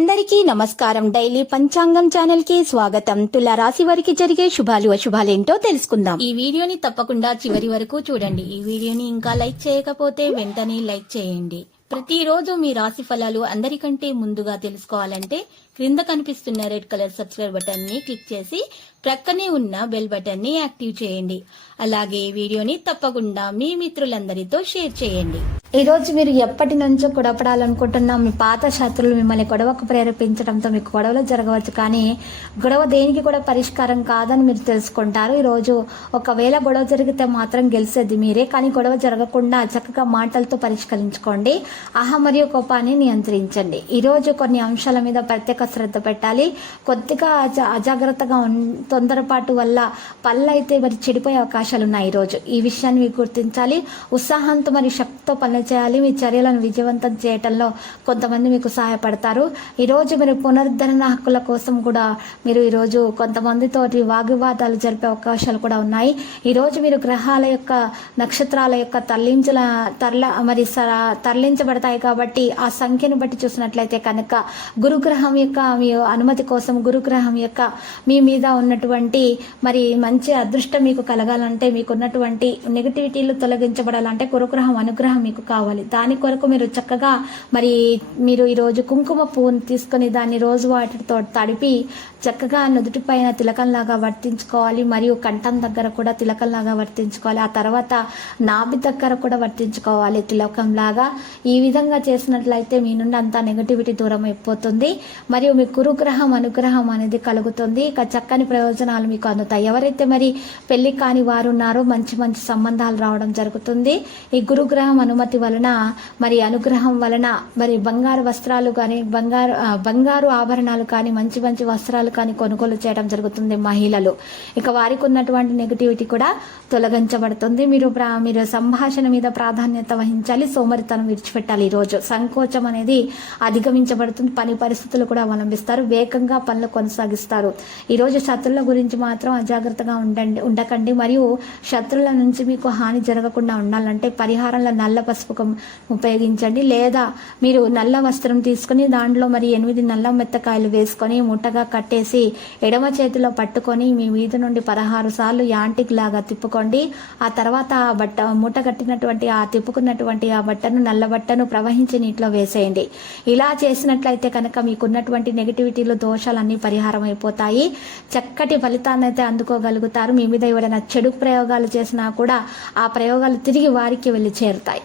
అందరికీ నమస్కారం. డైలీ పంచాంగం ఛానల్కి స్వాగతం. తుల రాశి వారికి జరిగే శుభాలు అశుభాలేంటో తెలుసుకుందాం. ఈ వీడియోని తప్పకుండా చివరి వరకు చూడండి. ఈ వీడియోని ఇంకా లైక్ చేయకపోతే వెంటనే లైక్ చేయండి. ప్రతిరోజు మీ రాశి ఫలాలు అందరికంటే ముందుగా తెలుసుకోవాలంటే క్రింద కనిపిస్తున్న రెడ్ కలర్ సబ్స్క్రైబ్ బటన్ని క్లిక్ చేసి ప్రక్కనే ఉన్న బెల్ బటన్ని యాక్టివ్ చేయండి. అలాగే ఈ వీడియోని తప్పకుండా మీ మిత్రులందరితో షేర్ చేయండి. ఈ రోజు మీరు ఎప్పటి నుంచో గొడవపడాలనుకుంటున్న. మీ పాత శత్రువులు మిమ్మల్ని గొడవకు ప్రేరేపించడంతో మీకు గొడవలు జరగవచ్చు. కానీ గొడవ దేనికి కూడా పరిష్కారం కాదని మీరు తెలుసుకుంటారు. ఈరోజు ఒకవేళ గొడవ జరిగితే మాత్రం గెలిచేది మీరే. కానీ గొడవ జరగకుండా చక్కగా మాటలతో పరిష్కరించుకోండి. అహ మరియు కోపాన్ని నియంత్రించండి. ఈరోజు కొన్ని అంశాల మీద ప్రత్యేక శ్రద్ధ పెట్టాలి. కొద్దిగా అజ- అజాగ్రత్తగా ఉన్- తొందరపాటు వల్ల పళ్ళు అయితే మరి చెడిపోయే అవకాశాలు ఉన్నాయి ఈరోజు ఈ విషయాన్ని మీరు గుర్తించాలి. ఉత్సాహంతో మరియు శక్తితో పనులు చేయాలి. మీ చర్యలను విజయవంతం చేయటంలో కొంతమంది మీకు సహాయపడతారు. ఈరోజు మీరు పునరుద్ధరణ హక్కుల కోసం కూడా మీరు ఈరోజు కొంతమందితో కొంతమందితోటి వాగ్వివాదాలు జరిపే అవకాశాలు కూడా ఉన్నాయి. ఈరోజు మీరు గ్రహాల యొక్క నక్షత్రాల యొక్క తరలించల తరల మరి తరలించబడతాయి కాబట్టి ఆ సంఖ్యను బట్టి చూసినట్లయితే కనుక గురుగ్రహం యొక్క మీ అనుమతి కోసం గురుగ్రహం యొక్క మీ మీద ఉన్నటువంటి మరి మంచి అదృష్టం మీకు కలగాలంటే మీకు ఉన్నటువంటి నెగిటివిటీలు తొలగించబడాలంటే గురుగ్రహం అనుగ్రహం మీకు కావాలి. దాని కొరకు మీరు చక్కగా మరి మీరు ఈరోజు కుంకుమ పువ్వును తీసుకొని దాన్ని రోజు వాటితో తడిపి చక్కగా నుదుటి పైన తిలకంలాగా వర్తించుకోవాలి. మరియు కంఠం దగ్గర కూడా తిలకంలాగా వర్తించుకోవాలి. ఆ తర్వాత నాభి దగ్గర కూడా వర్తించుకోవాలి తిలకంలాగా. ఈ విధంగా చేసినట్లయితే మీ నుండి అంతా నెగటివిటీ దూరం అయిపోతుంది. మరియు మీ గురుగ్రహం అనుగ్రహం అనేది కలుగుతుంది. ఇక చక్కని ప్రయోజనాలు మీకు అందుతాయి. ఎవరైతే మరి పెళ్ళి కాని వారు ఉన్నారో మంచి మంచి సంబంధాలు రావడం జరుగుతుంది. ఈ గురుగ్రహం అనుమతి వలన మరి అనుగ్రహం వలన మరి బంగారు వస్త్రాలు కానీ బంగారు బంగారు ఆభరణాలు కానీ మంచి మంచి వస్త్రాలు కానీ కొనుగోలు చేయడం జరుగుతుంది మహిళలు. ఇక వారికి ఉన్నటువంటి నెగిటివిటీ కూడా తొలగించబడుతుంది. మీరు మీరు సంభాషణ మీద ప్రాధాన్యత వహించాలి. సోమరితనం విడిచిపెట్టాలి ఈరోజు. సంకోచం అనేది అధిగమించబడుతుంది. పని పరిస్థితులు కూడా అవలంబిస్తారు వేగంగా పనులు కొనసాగిస్తారు. ఈరోజు శత్రువుల గురించి మాత్రం అజాగ్రత్తగా ఉండండి ఉండకండి. మరియు శత్రువుల నుంచి మీకు హాని జరగకుండా ఉండాలంటే పరిహారంలో నల్ల పసుపు ఉపయోగించండి. లేదా మీరు నల్ల వస్త్రం తీసుకుని దాంట్లో మరి ఎనిమిది నల్ల మెత్తకాయలు వేసుకొని ముట్టగా కట్టేసి ఎడమ చేతిలో పట్టుకొని మీ వీధి నుండి పదహారు సార్లు యాంటిక్ లాగా తిప్పుకోండి. ఆ తర్వాత ఆ బట్ట మూట కట్టినటువంటి ఆ తిప్పుకున్నటువంటి ఆ బట్టను నల్ల బట్టను ప్రవహించి నీటిలో వేసేయండి. ఇలా చేసినట్లయితే కనుక మీకున్నటువంటి నెగిటివిటీలు దోషాలన్నీ పరిహారం అయిపోతాయి. చక్కటి ఫలితాన్ని అయితే అందుకోగలుగుతారు. మీ మీద ఎవరైనా చెడు ప్రయోగాలు చేసినా కూడా ఆ ప్రయోగాలు తిరిగి వారికి వెళ్ళి చేరుతాయి.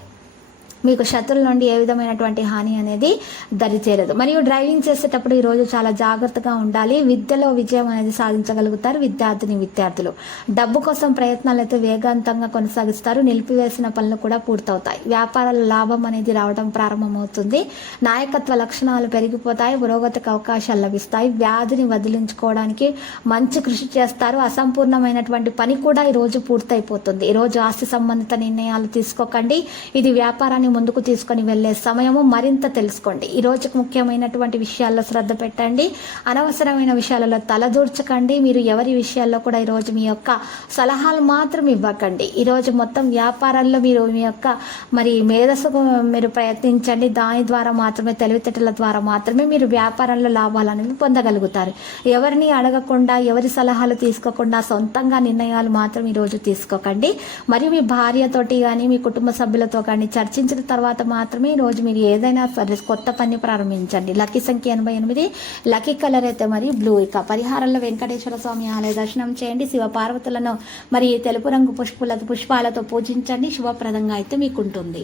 మీకు శత్రువుల నుండి ఏ విధమైనటువంటి హాని అనేది దరిచేరదు. మరియు డ్రైవింగ్ చేసేటప్పుడు ఈ రోజు చాలా జాగ్రత్తగా ఉండాలి. విద్యలో విజయం అనేది సాధించగలుగుతారు విద్యార్థిని విద్యార్థులు. డబ్బు కోసం ప్రయత్నాలు అయితే వేగవంతంగా కొనసాగిస్తారు. నిలిపివేసిన పనులు కూడా పూర్తవుతాయి. వ్యాపారాల లాభం అనేది రావడం ప్రారంభమవుతుంది. నాయకత్వ లక్షణాలు పెరిగిపోతాయి. పురోగతికి అవకాశాలు లభిస్తాయి. వ్యాధిని వదిలించుకోవడానికి మంచి కృషి చేస్తారు. అసంపూర్ణమైనటువంటి పని కూడా ఈ రోజు పూర్తయిపోతుంది. ఈరోజు ఆస్తి సంబంధిత నిర్ణయాలు తీసుకోకండి. ఇది వ్యాపారాన్ని ముందుకు తీసుకొని వెళ్ళే సమయము మరింత తెలుసుకోండి. ఈ రోజుకు ముఖ్యమైనటువంటి విషయాల్లో శ్రద్ధ పెట్టండి. అనవసరమైన విషయాలలో తలదూర్చకండి. మీరు ఎవరి విషయాల్లో కూడా ఈ రోజు మీ యొక్క సలహాలు మాత్రం ఇవ్వకండి. ఈరోజు మొత్తం వ్యాపారాల్లో మీరు మీ యొక్క మరి మేధస్సుకు మీరు ప్రయత్నించండి. దాని ద్వారా మాత్రమే తెలివితేటల ద్వారా మాత్రమే మీరు వ్యాపారంలో లాభాలు అనేవి పొందగలుగుతారు. ఎవరిని అడగకుండా ఎవరి సలహాలు తీసుకోకుండా సొంతంగా నిర్ణయాలు మాత్రం ఈరోజు తీసుకోకండి. మరియు మీ భార్యతోటి కానీ మీ కుటుంబ సభ్యులతో కానీ చర్చించిన తర్వాత మాత్రమే ఈరోజు రోజు మీరు ఏదైనా సరే కొత్త పని ప్రారంభించండి. లక్కీ సంఖ్య ఎనభై ఎనిమిది లక్కీ కలర్ అయితే మరి బ్లూ ఇక పరిహారంలో వెంకటేశ్వర స్వామి ఆలయ దర్శనం చేయండి. శివ పార్వతులను మరి తెలుపు రంగు పుష్పులతో పుష్పాలతో పూజించండి. శుభప్రదంగా అయితే మీకు ఉంటుంది